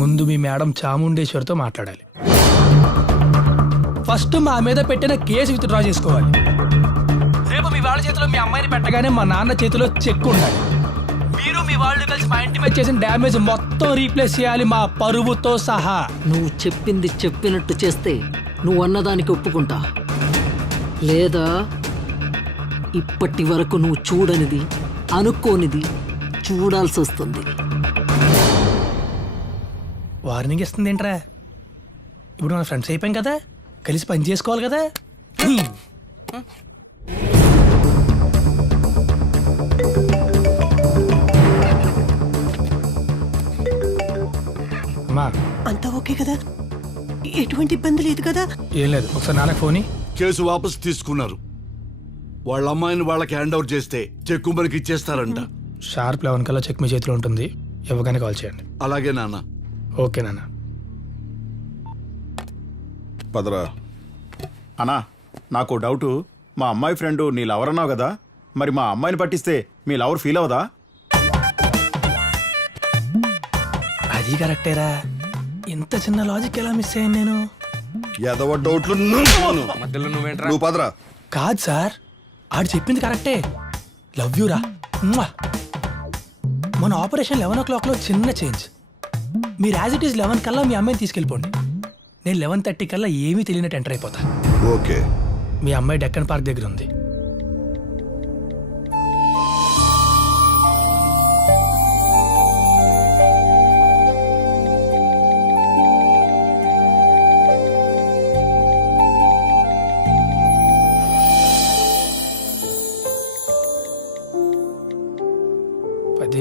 ముందు మీ మేడం చాముండేశ్వరితో మాట్లాడాలి. ఫస్ట్ మా మీద పెట్టిన కేసు విత్డ్రా చేసుకోవాలి. రేపు మీ వాళ్ళ చేతిలో మీ అమ్మాయిని పెట్టగానే మా నాన్న చేతిలో చెక్ ఉండాలి. మీరు మీ వాళ్ళు కలిసి మా ఇంటి మీద చేసిన డ్యామేజ్ మొత్తం రీప్లేస్ చేయాలి, మా పరువుతో సహా. నువ్వు చెప్పింది చెప్పినట్టు చేస్తే నువ్వు అన్నదానికి ఒప్పుకుంటా, లేదా ఇప్పటి వరకు నువ్వు చూడనిది అనుకోనిది చూడాల్సి వస్తుంది. వార్నింగ్ ఇస్తుంది ఏంట్రా? ఇప్పుడు మన ఫ్రెండ్స్ అయిపోయాం కదా, కలిసి పని చేసుకోవాలి కదా. అమ్మా అంతా ఓకే కదా? ఎటువంటి ఇబ్బంది లేదు కదా? ఏం లేదు, ఒకసారి నాన్నకు ఫోన్. కేసు వాపసు తీసుకున్నారు. వాళ్ళ అమ్మాయిని వాళ్ళకి హ్యాండ్ ఓవర్ చేస్తే చెక్కు మనకి ఇచ్చేస్తారంట. షార్ప్ 11 కల్లా చెక్ మీ చేతిలో ఉంటుంది, ఇవ్వగానే కాల్ చేయండి. అలాగే నాన్న. ఓకే నాన్న. పదరా. అన్నా, నాకు డౌటు. మా అమ్మాయి ఫ్రెండ్ నీ లవర్ అన్నావు కదా, మరి మా అమ్మాయిని పట్టిస్తే మీ లవర్ ఫీల్ అవదా? అది కరెక్టేరా, ఇంత చిన్న లాజిక్ ఎలా మిస్ అయ్యాను నేను? ఎదవ డౌట్లు నువ్వు పదరా. కాదు సార్, ఆడు చెప్పింది కరెక్టే. లవ్ యూ రా. మన ఆపరేషన్ 11 o'clockలో చిన్న చేంజ్. మీరు యాజ్ ఇట్ ఈస్ 11 కల్లా మీ అమ్మాయిని తీసుకెళ్ళిపోండి. నేను 11:30 కల్లా ఏమీ తెలియనట్టు ఎంటర్ అయిపోతా. ఓకే. మీ అమ్మాయి డెక్కన్ పార్క్ దగ్గర ఉంది.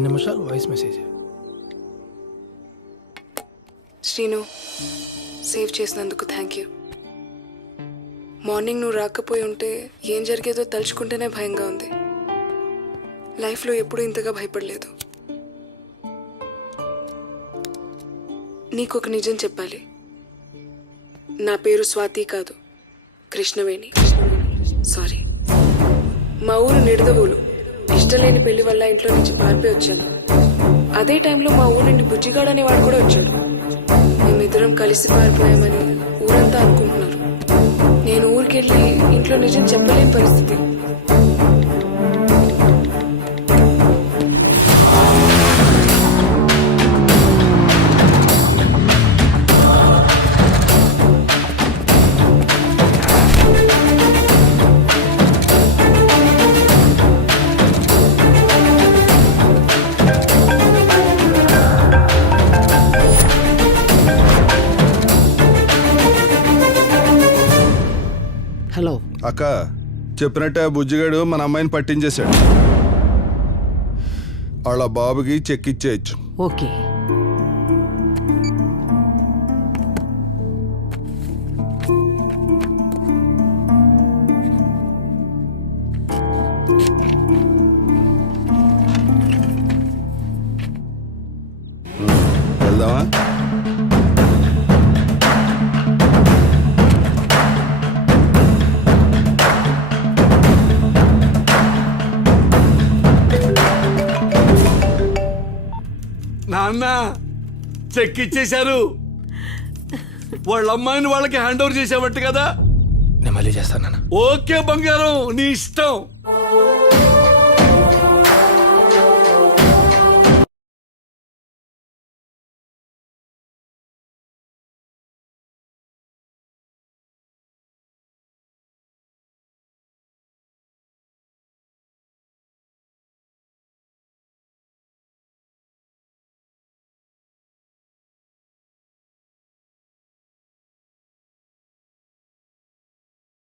నిమిషాలు వాయిస్ మెసేజ్. శ్రీను, సేవ్ చేసినందుకు థ్యాంక్ యూ. మార్నింగ్ నువ్వు రాకపోయి ఉంటే ఏం జరిగేదో తలుచుకుంటేనే భయంగా ఉంది. లైఫ్లో ఎప్పుడూ ఇంతగా భయపడలేదు. నీకొక నిజం చెప్పాలి. నా పేరు స్వాతి కాదు, కృష్ణవేణి. సారీ. మా ఊరు నిడదవోలు. ఇష్టలేని పెళ్లి వల్ల ఇంట్లో నుంచి పారిపోయి వచ్చాను. అదే టైంలో మా ఊరు నుండి బుజ్జిగాడు అనేవాడు కూడా వచ్చాడు. మేమిద్దరం కలిసి పారిపోయామని ఊరంతా అనుకుంటున్నారు. నేను ఊరికెళ్ళి ఇంట్లో నిజం చెప్పలేని పరిస్థితి. హలో అక్క, చెప్పినట్టే బుజ్జిగాడు మన అమ్మాయిని పట్టించేశాడు. వాళ్ళ బాబుకి చెక్ ఇచ్చేయచ్చు. ఓకే. వెళ్దామా? నాన్న, చెక్ ఇచ్చేశారు. వాళ్ళ అమ్మాయిని వాళ్ళకి హ్యాండ్ ఓవర్ చేసావట్టు కదా? నేను మళ్ళీ చేస్తాను నాన్న. ఓకే బంగారం, నీ ఇష్టం.